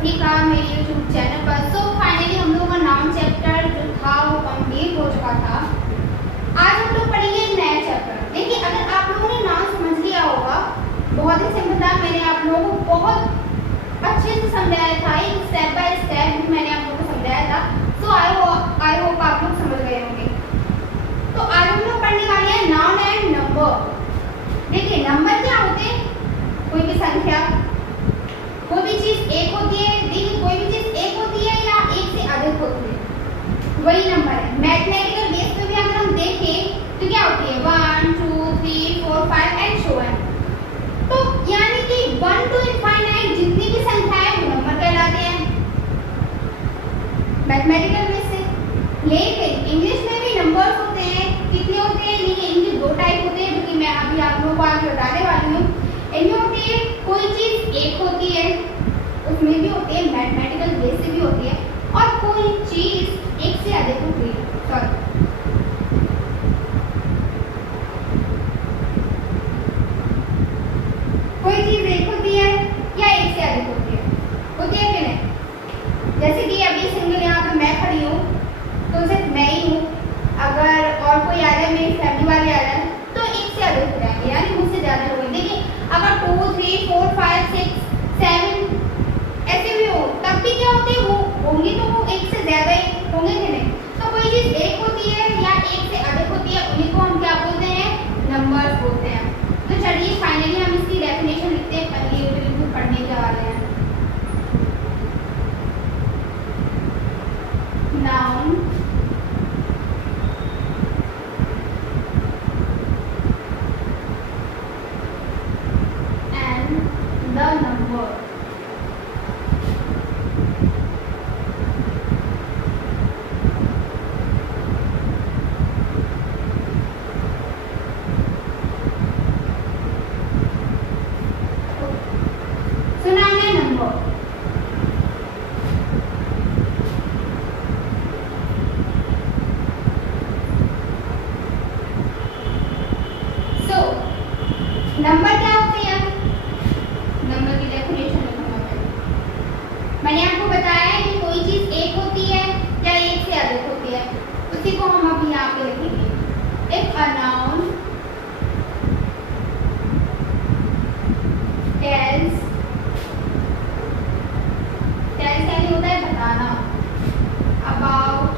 सभी का मेरे YouTube चैनल पर। सो फाइनली हम लोगों का नाउन चैप्टर जो था वो कंप्लीट हो चुका था। आज हम लोग पढ़ेंगे नया चैप्टर। देखिए, अगर आप लोगों ने नाउन समझ लिया होगा, बहुत ही सिंपल था, मैंने आप लोगों को बहुत अच्छे से समझाया था, एक स्टेप बाय स्टेप भी मैंने आप लोगों को समझाया था। सो आई होप आप लोग समझ गए होंगे। तो आज हम लोग पढ़ने वाले हैं नाउन एंड नंबर। देखिए, नंबर क्या होते हैं? कोई भी संख्या, कोई भी चीज एक होती है। देखिए, कोई भी चीज एक होती है या एक से अधिक होती है, वही नंबर है। मैथमेटिकल बेस पे भी अगर हम देखें तो क्या होती है, 1 2 3 4 5 एंड सो ऑन। तो यानी कि 1 to इनफाइनाइट जितनी भी संख्याएं हैं वो नंबर कहलाते हैं मैथमेटिकल बेस से। लेकिन इंग्लिश में भी नंबर्स होते हैं। कितने होते हैं? देखिए, इनके दो टाइप होते हैं, जो कि मैं अभी आप लोगों को आगे बताने वाली हूँ। इनमें होती है, कोई चीज एक होती है, उसमें भी होती है, मैथमेटिकल बेस से भी होती है, और कोई चीज एक से अधिक होती है। सॉरी, कोई चीज एक होती है या एक से अधिक होती है कि नहीं? जैसे कि अभी सिंगल यहाँ पे मैं खड़ी हूँ तो सिर्फ मैं ही हूँ। अगर और कोई आ जाए, मेरी फैमिली वाले आ जाए, तो एक से अधिक हो जाएंगे, यानी मुझसे ज्यादा लोग। देखिए, अगर 2 3 4 5 6 7 ऐसे भी हो, तब भी क्या होते हैं, वो होंगे तो वो एक से ज्यादा ही होंगे कि नहीं? तो कोई चीज एक होती है या एक से अधिक होती है, उन्हीं को हम क्या बोलते हैं? नंबर्स बोलते हैं। तो चलिए फाइनली हम इसकी डेफिनेशन लिखते हैं, पहले बिल्कुल पढ़ने के वाले हैं। Noun the number. So now my number. So number क्या होते हैं? नंबर की डेफिनेशन लिखूंगा मैंने आपको बताया है कि कोई चीज एक होती है या एक से अधिक होती है, उसी को हम अभी यहाँ पे लिखेंगे। इफ अ नाउन टेल्स यानी होता है बताना, अबाउट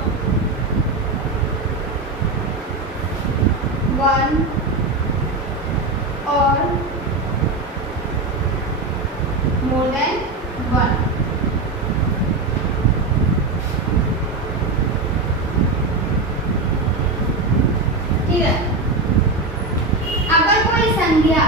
वन और more than 1। ठीक है। अगर कोई संख्या,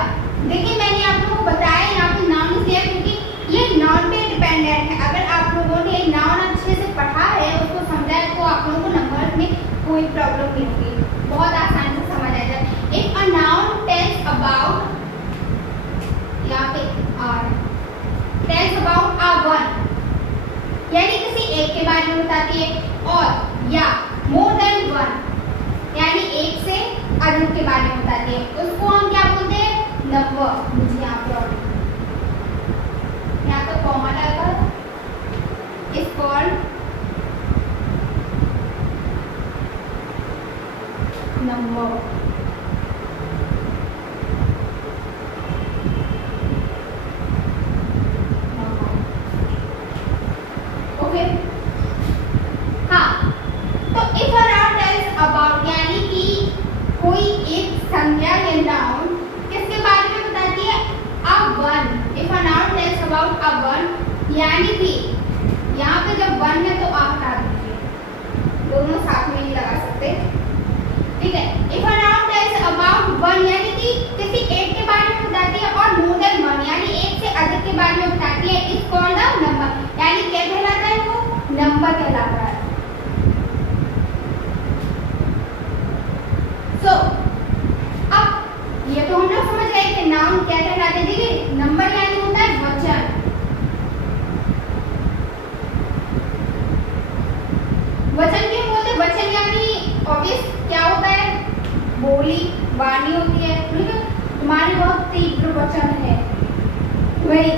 देखिए मैंने आप लोगों को बताया यहाँ पे नाउन इसलिए क्योंकि ये नाउन पे डिपेंडेंट है। अगर आप लोगों ने नाउन अच्छे से पढ़ा है, उसको समझा है, तो आप लोगों को नंबर में कोई प्रॉब्लम नहीं होगी, बहुत आसानी से समझ आ जाए। If a noun tells about, यहाँ पे are tells about a one, यानी किसी एक के बारे में बताती है, और या मोर देन वन, यानी एक से अधिक के बारे में बताती है, उसको हम क्या बोलते हैं? नंबर। मुझे यहाँ पे और यहाँ पे कॉमा लगाकर इज कॉल्ड नंबर। हाँ, तो if a noun tells about, यानी कि कोई एक संख्या या नाउन किसके बारे में बताती है? A one. If a noun tells about a one, यानी कि यहाँ पे जब वन है तो आ हटा दीजिए, दोनों साथ में नहीं लगा सकते, ठीक है। If a noun tells about one, यानी कि किसी एक के बारे में बताती है, और मोर देन वन, यानी एक से अधिक के बारे में बताती है, इज कॉल्ड अ नंबर, यानी क्या कहलाता है? वो नंबर कहलाता है। सो अब ये तो हम लोग समझ गए कि नाउन क्या कहलाते हैं। देखिए, नंबर यानी होता है वचन। वचन क्यों बोलते हैं? वचन यानी ऑब्वियस क्या होता है? बोली, वाणी होती है। तुम्हारी बहुत तीव्र वचन है, वही।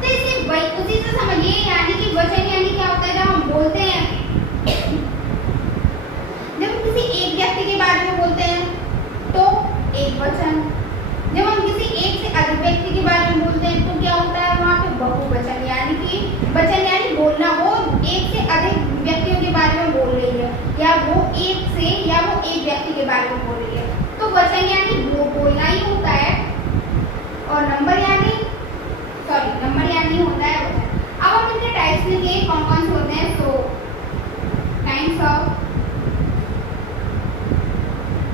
तो इसे उसी से समझिए, यानी वचन यानी क्या होता है, जब हम बोलते हैं, जब हम किसी एक व्यक्ति के बारे में बोलते हैं तो एक वचन, जब हम किसी एक से अधिक व्यक्ति के बारे में बोलते हैं तो क्या होता है वहाँ पे बहुवचन, यानी कि वचन यानी बोलना, वो एक से अधिक व्यक्तियों के बारे में बोल रही है, या वो एक व्यक्ति के बारे में बोल रही है। तो वचन यानी वो बोलना ही होता है, और नंबर यानी होता है वचन। अब हम इनके टाइप्स लिखेंगे, कौन कौन से होते हैं। सो काइंड्स ऑफ,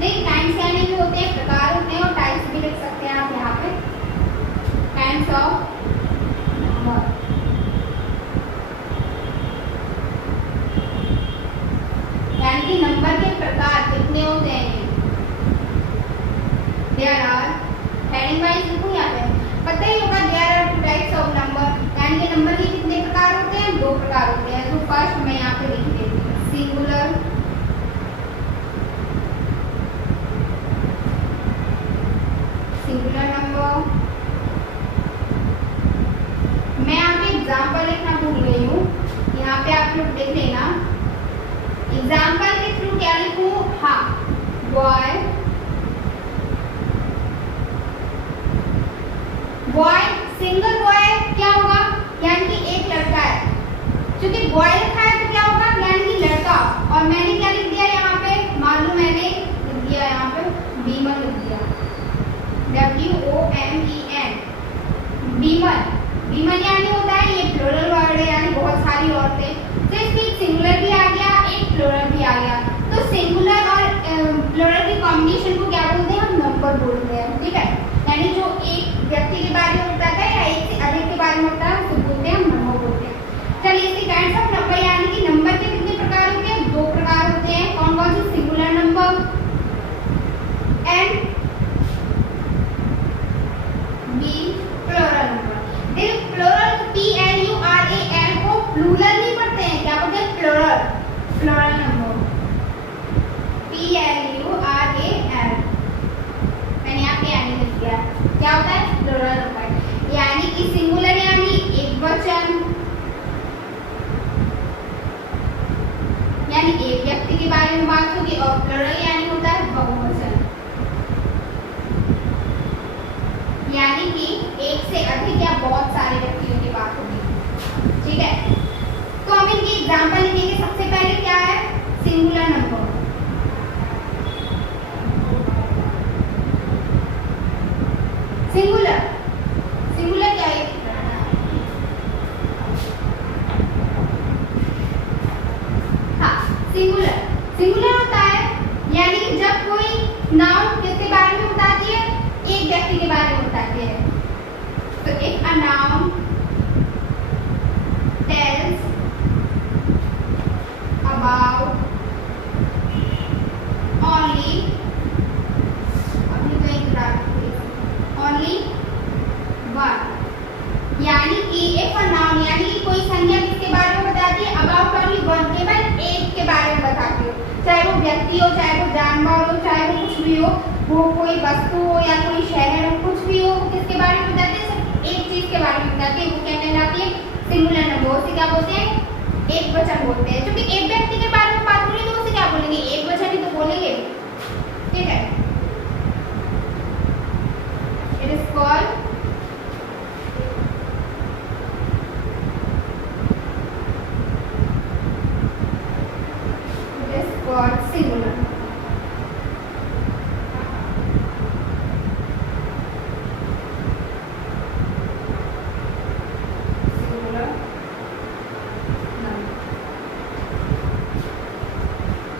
नहीं काइंड्स यानी भी होते हैं, प्रकार होते हैं, और टाइप्स भी लिख सकते हैं आप यहाँ पे। काइंड्स ऑफ नंबर, यानी कि नंबर के प्रकार कितने होते हैं। देयर आर, हेडिंग वाइज लिखूं यहाँ पे, पता ही होगा there are two types of number, यानी कि नंबर के कितने प्रकार होते हैं, दो प्रकार होते हैं। तो फर्स्ट मैं यहाँ पे लिख देती हूँ सिंगुलर, सिंगुलर नंबर। मैं यहाँ पे एग्जाम्पल लिखना भूल गई हूँ, यहाँ पे आप लोग देख लेना। एग्जाम्पल के थ्रू क्या लिखूं, हाँ बॉय, बॉय सिंगल बॉय क्या होगा, यानी कि एक लड़का है, क्योंकि बॉय लिखा है तो क्या होगा, यानी कि लड़का। और मैंने क्या लिख दिया यहाँ पे, मान लो मैंने लिख दिया यहाँ पे बीमन लिख दिया, WOMEN, बीमन। बीमन यानी होता है, ये प्लूरल वर्ड है, यानी बहुत सारी औरतें, तो इसमें एक सिंगुलर भी आ गया, एक प्लूरल भी आ गया। तो सिंगुलर और प्लूरल के कॉम्बिनेशन को क्या बोलते हैं, हम नंबर बोलते हैं, ठीक है। यानी जो एक व्यक्ति के बारे में होता है या एक से अधिक के बारे में होता है उसको बोलते हैं, हम नंबर बोलते हैं। चलिए इसके काइंड्स ऑफ नंबर, यानी कि नंबर के कितने प्रकार होते हैं, दो प्रकार होते हैं। कौन कौन से, singular number and B plural number. देखिए प्लूरल PLURAL को प्लूरल नहीं पढ़ते हैं, क्या बोलते हैं, प्लूरल, प्लूरल नंबर PLURAL, मैंने यहाँ पे यानी लिख दिया, क्या होता है, प्लूरल नंबर। यानी कि सिंगुलर यानी एक वचन, यानी एक व्यक्ति के बारे में बात होगी, और प्लूरल यानी होता है बहुवचन, यानी कि एक से अधिक या बहुत सारे व्यक्तियों की बात होगी, ठीक है। तो हम इनके एग्जाम्पल लिखेंगे। सबसे पहले क्या है, सिंगुलर नंबर। सिंगुलर, सिंगुलर क्या है, हाँ सिंगुलर, सिंगुलर होता है यानी कि जब कोई नाउन किसके बारे में बताती है, एक व्यक्ति के बारे में बताती है। तो if a noun tells about only, only one, यानी कि इफ अ नाउन यानी कि कोई संज्ञा किसके बारे में बताती है, अबाउट ओनली वन, केवल एक के बारे में बताती हो, चाहे वो व्यक्ति हो, चाहे वो जानवर हो, चाहे वो कुछ भी हो, वो कोई वस्तु हो या कोई शहर हो, कुछ भी हो, किसके बारे में बताती है, सिर्फ एक चीज के बारे में बताती है, वो क्या कहलाती है, सिंगुलर नंबर। उसे क्या बोलते हैं, एक वचन बोलते हैं। क्योंकि एक व्यक्ति के बारे में बात हो रही है तो उसे क्या बोलेंगे, एक वचन ही तो बोलेंगे, ठीक है। It is called singular.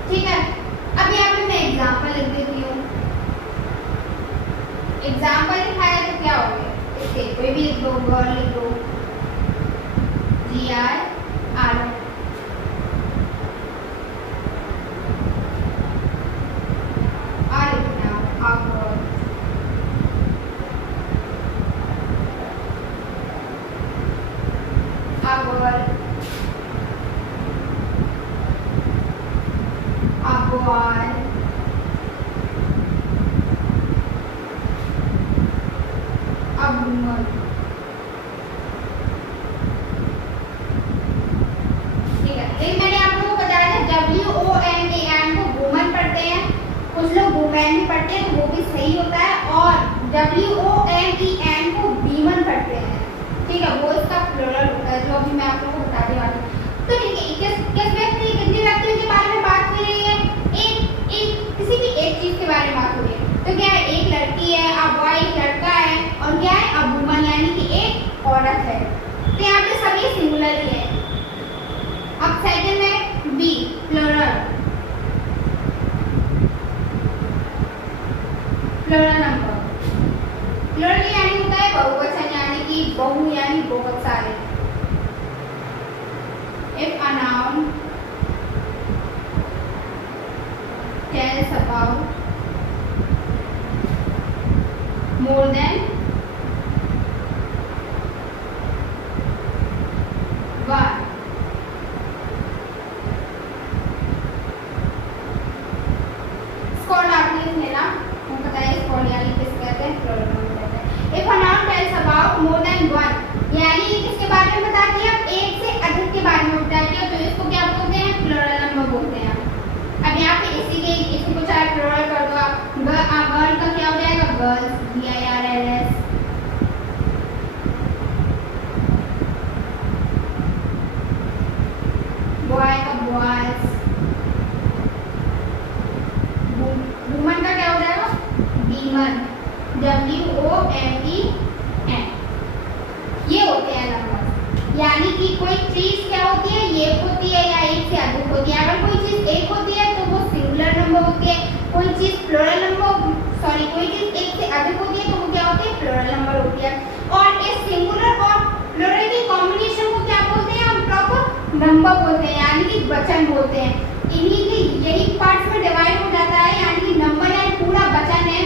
ठीक है, अब यहाँ पे मैं एग्जाम्पल लिख देती हूँ। एग्जाम्पल लिखा है तो क्या हो गया, इससे कोई भी लिख दो, गर्ल लिख दो, GIR, एन में पढ़ते हैं तो वो भी सही होता है, और WOMEN को बीमन पढ़ते हैं, ठीक है, वो इसका प्लूरल होता है, जो अभी मैं आप लोगों को बताने वाली हूँ। तो ठीक है, कितने व्यक्तियों के बारे में बात हो रही है? किसी भी एक चीज के बारे में बात हो रही है। तो क्या है, एक लड़की है, अब बॉय एक लड़का है, और क्या है, अब वुमन यानी कि एक औरत है। तो यहाँ पे सभी सिंगुलर ही है। अब सेकंड है बी, प्लूरल नंबर। प्लूरल यानी होता है बहुवचन, यानी कि बहु यानी बहुत सारे। If a noun tells about more than one, स्कॉल आपने लेना, हम बताइए स्कॉल यानी किस कहते हैं, प्लूरल नंबर कहते हैं। If a noun tells about more than one, यानी किसके बारे में बता दिया, एक से अधिक के बारे में बता दिया, तो इसको क्या बोलते हैं, प्लूरल नंबर बोलते हैं। अब यहाँ पे इसी को चाहे प्लूरल कर दो आप, गर्ल का क्या हो जाएगा, गर्ल्स, GIRLS, बॉय का बॉयज, वुमन का क्या हो जाएगा, वीमन, WOMEN। ये होते हैं नंबर, यानी कि कोई चीज क्या होती है, एक होती है या एक से अधिक होती है। अगर कोई चीज एक होती है तो वो सिंगुलर नंबर होती है, कोई चीज प्लूरल नंबर, सॉरी, कोई चीज एक से अधिक होती है तो वो क्या होती है, प्लूरल नंबर होती है। और इस सिंगुलर और प्लूरल के कॉम्बिनेशन को क्या बोलते हैं, हम प्रॉपर नंबर बोलते हैं, यानी कि वचन बोलते हैं। इन्हीं के यही पार्ट्स में डिवाइड हो जाता है, यानी कि नंबर यानी पूरा वचन है,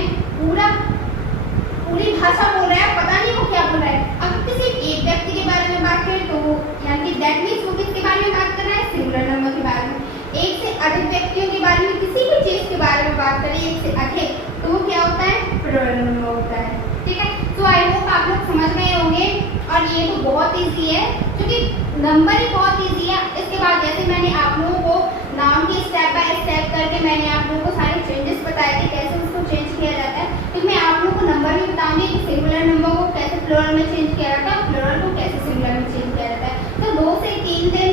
पूरी भाषा बोल रहा है, पता नहीं वो क्या बोल रहा है। अगर किसी एक व्यक्ति के बारे में बात करें तो वो यानी कि दैट मींस वो किसके बारे में बात कर रहा है, सिंगुलर नंबर के बारे में। एक से अधिक व्यक्तियों के बारे में, किसी भी चीज के बारे में बात करें एक से अधिक, तो वो क्या होता है, प्लूरल नंबर होता है, ठीक है। तो आई होप आप लोग समझ गए होंगे, और ये तो बहुत ईजी है, क्योंकि नंबर ही बहुत ईजी है। इसके बाद जैसे मैंने आप लोगों को नाम के स्टेप बाय स्टेप करके मैंने आप लोगों को सारे चेंजेस बताए थे, कैसे उसको चेंज किया जाता है, तो मैं आप लोगों को नंबर भी बताऊंगी कि सिंगुलर नंबर को कैसे प्लूरल में चेंज किया जाता है, प्लूरल को कैसे सिंगुलर में चेंज किया जाता है। तो 2 से 3 दिन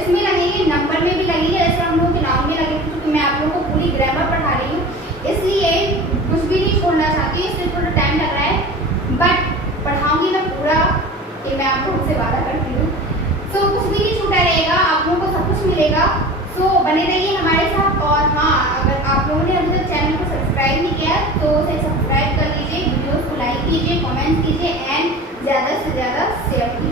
इसमें लगेंगे, नंबर में भी लगेंगे, जैसे हम लोगों के नाम में लगेंगे, क्योंकि मैं आप लोगों को पूरी ग्रामर पढ़ा रही हूँ, इसलिए कुछ भी नहीं छोड़ना चाहती, इसलिए थोड़ा टाइम लग रहा है, बट पढ़ाऊंगी मैं पूरा, ये मैं आप लोगों से वादा करती हूँ। सो कुछ भी नहीं छूटा रहेगा, आप लोगों को सब कुछ मिलेगा। सो बने रहिए हमारे साथ, और हाँ, अगर आप लोगों ने अभी तक चैनल को सब्सक्राइब नहीं किया तो उसे सब्सक्राइब कर लीजिए, वीडियोस को लाइक कीजिए, कमेंट कीजिए, एंड ज़्यादा से ज़्यादा शेयर कीजिए।